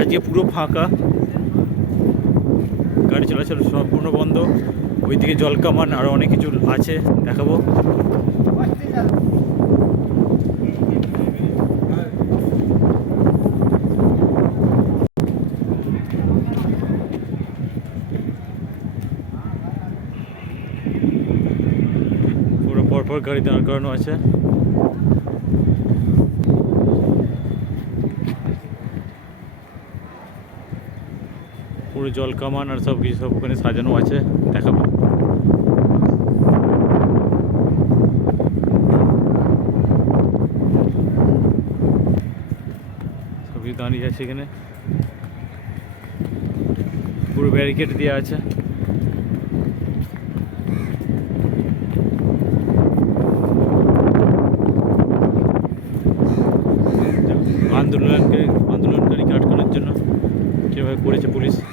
আজকে পুরো ফাঁকা, গাড়ি চলাচল সম্পূর্ণ বন্ধ। ওইদিকে জলকামান, আর অনেক কিছু আছে, দেখাবো। পুরো পরপর গাড়ি দাঁড় করানো আছে। পুরো জল কামান আর সব কিছু সব ওখানে সাজানো আছে, দেখাবো। সব কিছু দাঁড়িয়ে আছে এখানে। পুরো ব্যারিকেড দেওয়া আছে। আন্দোলনকে por este polícia.